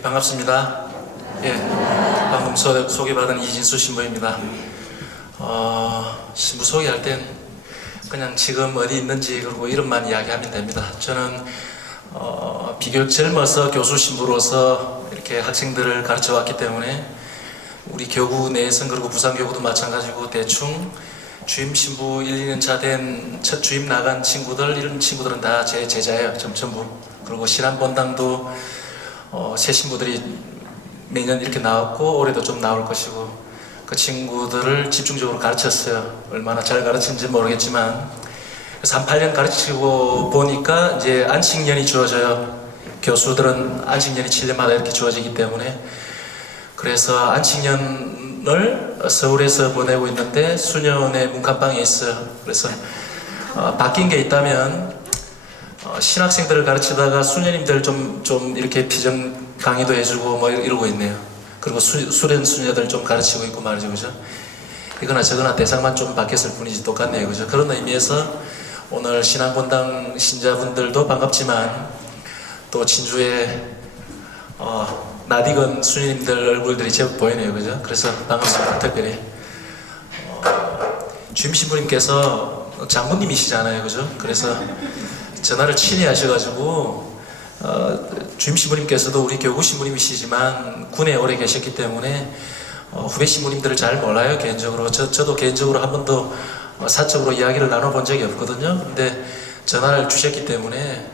예, 반갑습니다. 예, 방금 소개받은 이진수 신부입니다. 신부 소개할 땐 그냥 지금 어디 있는지 그리고 이름만 이야기하면 됩니다. 저는 비교적 젊어서 교수 신부로서 이렇게 학생들을 가르쳐 왔기 때문에 우리 교구 내에서는 그리고 부산교구도 마찬가지고 대충 주임 신부 1, 2년 차 된 첫 주임 나간 친구들, 이런 친구들은 다 제 제자예요. 전부. 그리고 신안본당도 새 신부들이 매년 이렇게 나왔고 올해도 좀 나올 것이고 그 친구들을 집중적으로 가르쳤어요. 얼마나 잘 가르친지 모르겠지만 그래서 한 8년 가르치고 보니까 이제 안식년이 주어져요. 교수들은 안식년이 7년마다 이렇게 주어지기 때문에 그래서 안식년을 서울에서 보내고 있는데 수녀원의 문간방에 있어요. 그래서 바뀐 게 있다면 신학생들을 가르치다가 수녀님들 좀 이렇게 피정 강의도 해주고 뭐 이러고 있네요. 그리고 수련 수녀들 좀 가르치고 있고 말이죠, 그죠? 이거나 저거나 대상만 좀 바뀌었을 뿐이지 똑같네요, 그죠? 그런 의미에서 오늘 신앙본당 신자분들도 반갑지만 또 진주에 낯익은 수녀님들 얼굴들이 제법 보이네요, 그죠? 그래서 반갑습니다, 특별히. 주임 신부님께서 장모님이시잖아요, 그죠? 그래서 전화를 친히 하셔가지고 주임 신부님께서도 우리 교구 신부님이시지만 군에 오래 계셨기 때문에 후배 신부님들을 잘 몰라요, 개인적으로. 저도 개인적으로 한 번도 사적으로 이야기를 나눠본 적이 없거든요. 근데 전화를 주셨기 때문에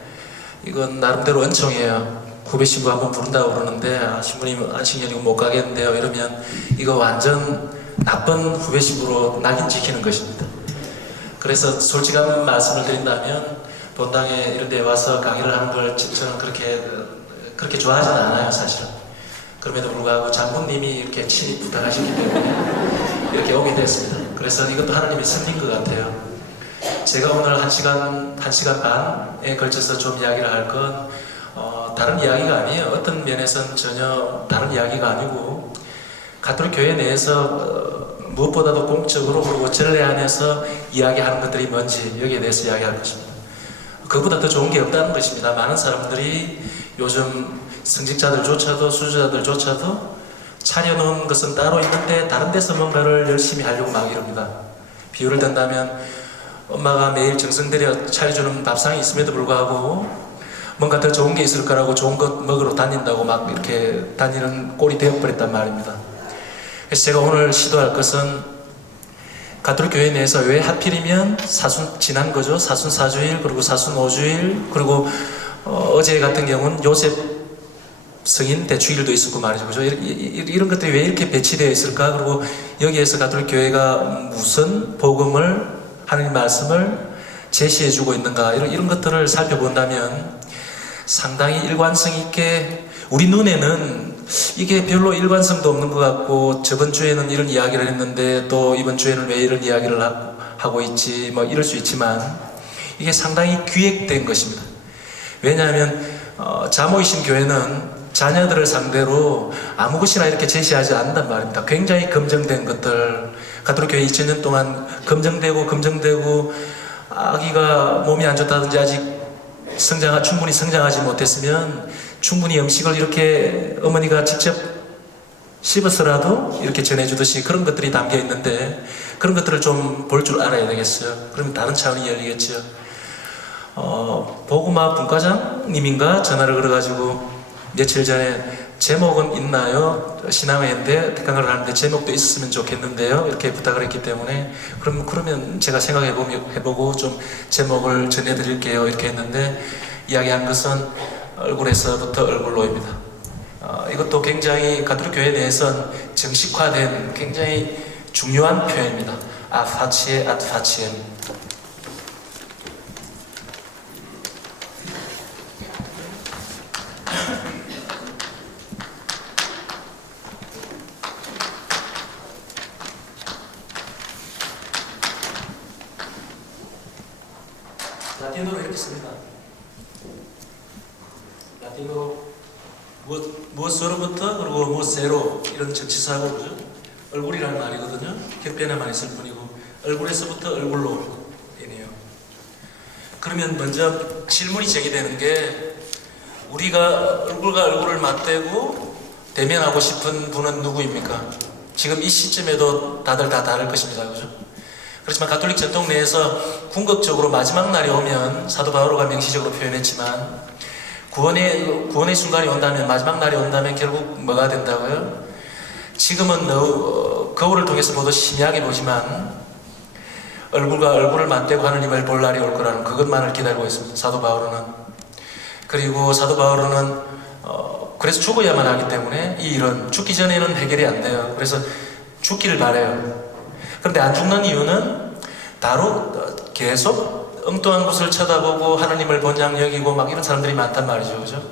이건 나름대로 은총이에요. 후배 신부 한번 부른다고 그러는데 신부님 안식년이고 못 가겠는데요 이러면 이거 완전 나쁜 후배 신부로 낙인 찍히는 것입니다. 그래서 솔직한 말씀을 드린다면 본당에 이런 데 와서 강의를 하는 걸 저는 그렇게 좋아하지는 않아요, 사실은. 그럼에도 불구하고 장군님이 이렇게 친히 부탁하셨기 때문에 이렇게 오게 됐습니다. 그래서 이것도 하나님의 섭리인 것 같아요. 제가 오늘 한 시간 반에 걸쳐서 좀 이야기를 할 건 다른 이야기가 아니에요. 어떤 면에서는 전혀 다른 이야기가 아니고 가톨릭 교회 내에서 무엇보다도 공적으로 그리고 전례 안에서 이야기하는 것들이 뭔지 여기에 대해서 이야기할 것입니다. 그것보다 더 좋은 게 없다는 것입니다. 많은 사람들이 요즘 성직자들조차도 수주자들조차도 차려놓은 것은 따로 있는데 다른 데서 뭔가를 열심히 하려고 막 이럽니다. 비유를 든다면 엄마가 매일 정성 들여 차려주는 밥상이 있음에도 불구하고 뭔가 더 좋은 게 있을 거라고 좋은 것 먹으러 다닌다고 막 이렇게 다니는 꼴이 되어버렸단 말입니다. 그래서 제가 오늘 시도할 것은 가톨릭 교회 내에서 왜 하필이면 사순 지난 거죠. 사순 4주일 그리고 사순 5주일 그리고 어제 같은 경우는 요셉 성인 대축일도 있었고 말이죠. 그죠? 이런 것들이 왜 이렇게 배치되어 있을까? 그리고 여기에서 가톨릭 교회가 무슨 복음을 하나님 말씀을 제시해주고 있는가? 이런 것들을 살펴본다면 상당히 일관성 있게 우리 눈에는 이게 별로 일관성도 없는 것 같고 저번 주에는 이런 이야기를 했는데 또 이번 주에는 왜 이런 이야기를 하고 있지 뭐 이럴 수 있지만 이게 상당히 기획된 것입니다. 왜냐하면 자모이신 교회는 자녀들을 상대로 아무 것이나 이렇게 제시하지 않는단 말입니다. 굉장히 검증된 것들 가톨릭 교회 2000년 동안 검증되고 아기가 몸이 안 좋다든지 아직 충분히 성장하지 못했으면 충분히 음식을 이렇게 어머니가 직접 씹어서라도 이렇게 전해주듯이 그런 것들이 담겨 있는데 그런 것들을 좀 볼 줄 알아야 되겠어요. 그러면 다른 차원이 열리겠죠. 보구마 분과장님인가 전화를 걸어가지고 며칠 전에 제목은 있나요? 신앙회인데 택강을 하는데 제목도 있었으면 좋겠는데요 이렇게 부탁을 했기 때문에 그러면 제가 생각해보고 좀 제목을 전해드릴게요 이렇게 했는데 이야기한 것은 얼굴에서부터 얼굴로입니다. 이것도 굉장히 가톨릭 교회 내에선 정식화된 굉장히 중요한 표현입니다. 아파치에 아트파치엠. 라틴어로 이렇게 씁니다. 라틴어로 무엇으로부터 그리고 무엇으로 이런 정치사고 그죠? 얼굴이라는 말이거든요. 격변에만 있을 뿐이고 얼굴에서부터 얼굴로 이네요. 그러면 먼저 질문이 제기되는 게 우리가 얼굴과 얼굴을 맞대고 대면하고 싶은 분은 누구입니까? 지금 이 시점에도 다들 다 다를 것입니다. 그죠? 그렇지만 가톨릭 전통 내에서 궁극적으로 마지막 날이 오면 사도 바오로가 명시적으로 표현했지만 구원의 순간이 온다면, 마지막 날이 온다면 결국 뭐가 된다고요? 지금은 거울을 통해서 보듯이 희미하게 보지만 얼굴과 얼굴을 맞대고 하느님을 볼 날이 올 거라는 그것만을 기다리고 있습니다. 사도 바오로는. 그리고 사도 바오로는 그래서 죽어야만 하기 때문에 이 일은 죽기 전에는 해결이 안 돼요. 그래서 죽기를 바래요. 그런데 안 죽는 이유는 바로 계속 엉뚱한 곳을 쳐다보고 하느님을 본향 여기고 막 이런 사람들이 많단 말이죠. 그죠?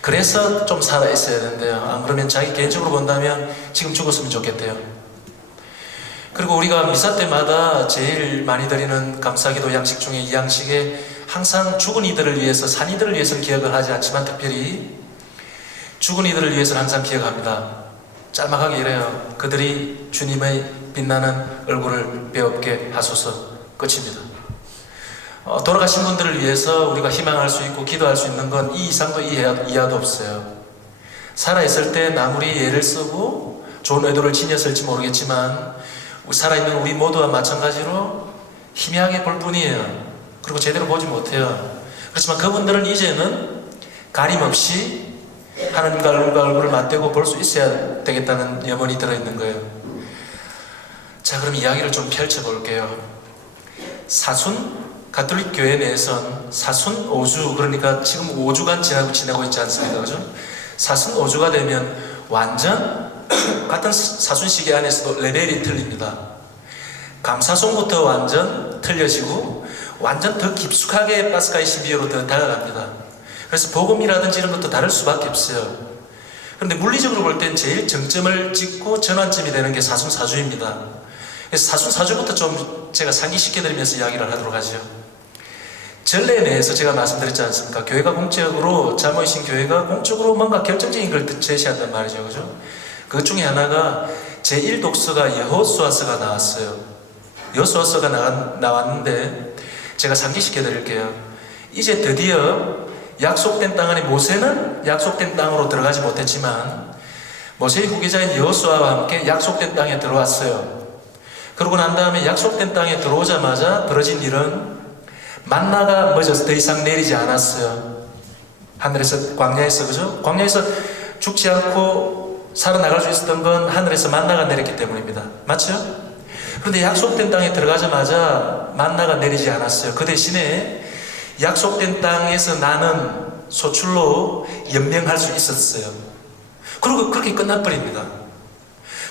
그래서 좀 살아있어야 된대요. 안 그러면 자기 개인적으로 본다면 지금 죽었으면 좋겠대요. 그리고 우리가 미사 때마다 제일 많이 드리는 감사기도 양식 중에 이 양식에 항상 죽은 이들을 위해서, 산 이들을 위해서는 기억을 하지 않지만 특별히 죽은 이들을 위해서는 항상 기억합니다. 짤막하게 이래요. 그들이 주님의 빛나는 얼굴을 배웁게 하소서. 끝입니다. 돌아가신 분들을 위해서 우리가 희망할 수 있고 기도할 수 있는 건 이 이상도 이하도 없어요. 살아있을 때 아무리 애를 쓰고 좋은 의도를 지녔을지 모르겠지만 살아있는 우리 모두와 마찬가지로 희미하게 볼 뿐이에요. 그리고 제대로 보지 못해요. 그렇지만 그분들은 이제는 가림없이 하나님과 얼굴을 맞대고 볼 수 있어야 되겠다는 염원이 들어있는 거예요. 자, 그럼 이야기를 좀 펼쳐볼게요. 가톨릭 교회 내에선 사순 5주, 그러니까 지금 5주간 지내고 있지 않습니까? 그죠? 사순 5주가 되면 완전 같은 사순 시기 안에서도 레벨이 틀립니다. 감사송부터 완전 틀려지고 완전 더 깊숙하게 파스카의 신비로 더 다가갑니다. 그래서 복음이라든지 이런 것도 다를 수밖에 없어요. 그런데 물리적으로 볼 땐 제일 정점을 찍고 전환점이 되는 게 사순 4주입니다. 그래서 사순 4주부터 좀 제가 상기시켜드리면서 이야기를 하도록 하죠. 전례 내에서 제가 말씀드렸지 않습니까? 교회가 공적으로, 자모이신 교회가 공적으로 뭔가 결정적인 걸 제시한단 말이죠. 그죠? 그 중에 하나가 제1독서가 여호수아서가 나왔어요. 여호수아서가 나왔는데 제가 상기시켜 드릴게요. 이제 드디어 약속된 땅 안에 모세는 약속된 땅으로 들어가지 못했지만 모세의 후계자인 여호수아와 함께 약속된 땅에 들어왔어요. 그러고 난 다음에 약속된 땅에 들어오자마자 벌어진 일은 만나가 멎어서 더 이상 내리지 않았어요. 하늘에서, 광야에서, 그죠? 광야에서 죽지 않고 살아나갈 수 있었던 건 하늘에서 만나가 내렸기 때문입니다. 맞죠? 그런데 약속된 땅에 들어가자마자 만나가 내리지 않았어요. 그 대신에 약속된 땅에서 나는 소출로 연명할 수 있었어요. 그리고 그렇게 끝나버립니다.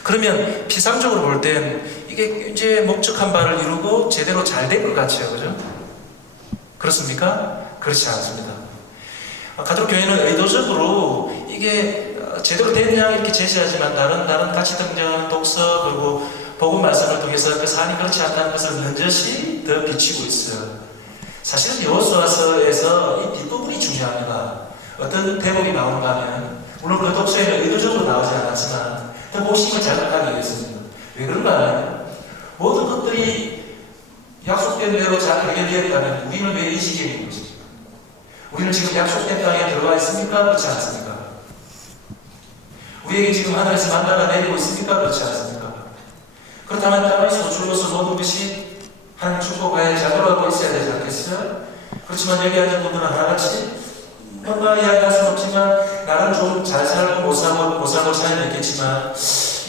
그러면 피상적으로 볼 땐 이게 이제 목적한 바를 이루고 제대로 잘 된 것 같죠. 그죠? 그렇습니까? 그렇지 않습니다. 가톨릭 교회는 의도적으로 이게 제대로 됐냐 이렇게 제시하지만 다른 같이 등장하는 독서 그리고 복음 말씀을 통해서 그 사안이 그렇지 않다는 것을 넌저시 더 비치고 있어요. 사실은 여호수아서에서 이 뒷부분이 중요합니다. 어떤 대목이 나오는가 하면 물론 그 독서에는 의도적으로 나오지 않았지만 더 호심을 자극하기 위해서입니다. 왜 그런가 하면 모든 것들이 약속된 대로 잘 해결되었다면 우리는 왜 이 시기에 있는 것입니까? 우리는 지금 약속된 땅에 들어가 있습니까? 그렇지 않습니까? 우리에게 지금 하늘에서 만나가 내리고 있습니까? 그렇지 않습니까? 그렇다면 땅의 소출로서 모든 것이 하나님 축복하에 잘 돌아가고 있어야 되지 않겠어요? 그렇지만 여기 앉은 분들은 하나같이 뭔가 이야기할 수는 없지만 나는 좀 잘 살고 못 살고 차이는 있겠지만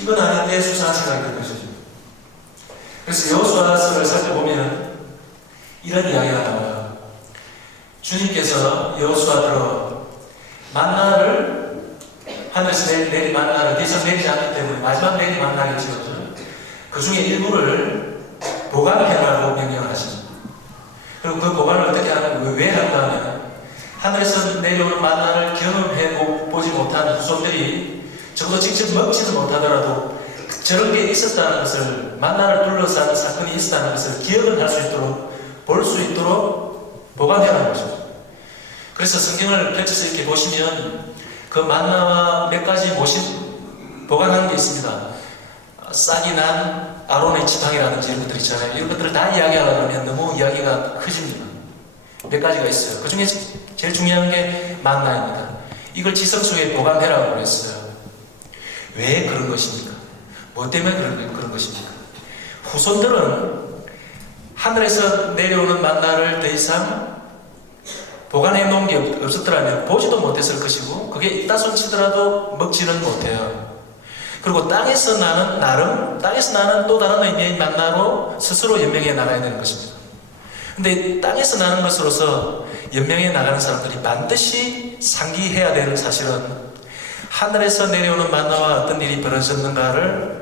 이건 아닌데 수상한 생각이 들 것이죠. 그래서 여호수아서를 살펴보면 이런 이야기가 나와요. 주님께서 여호수아로 만나를 하늘에서 내린 만나를 계속 내리지 않기 때문에 마지막 내린 만나겠죠. 그 중에 일부를 보관해라고 명령을 하십니다. 그리고 그 보관을 어떻게 하는, 왜 하는가 하면 하늘에서 내려오는 만나를 경험해 보지 못한 후손들이 적어도 직접 먹지도 못하더라도 저런 게 있었다는 것을, 만나를 둘러싼 사건이 있었다는 것을 기억을 할 수 있도록, 볼 수 있도록 보관해라는 거죠. 그래서 성경을 펼쳐서 이렇게 보시면 그 만나와 몇 가지 보관하는 게 있습니다. 싹이 난 아론의 지팡이라든지 이런 것들 있잖아요. 이런 것들을 다 이야기하려고 하면 너무 이야기가 커집니다. 몇 가지가 있어요. 그 중에 제일 중요한 게 만나입니다. 이걸 지성소에 보관해라고 그랬어요. 왜 그런 것입니까? 뭐 때문에 그런 것입니까? 후손들은 하늘에서 내려오는 만나를 더 이상 보관해 놓은 게 없었더라면 보지도 못했을 것이고, 그게 있다 손치더라도 먹지는 못해요. 그리고 땅에서 나는 또 다른 의미의 만나로 스스로 연명해 나가야 되는 것입니다. 근데 땅에서 나는 것으로서 연명해 나가는 사람들이 반드시 상기해야 되는 사실은, 하늘에서 내려오는 만나와 어떤 일이 벌어졌는가를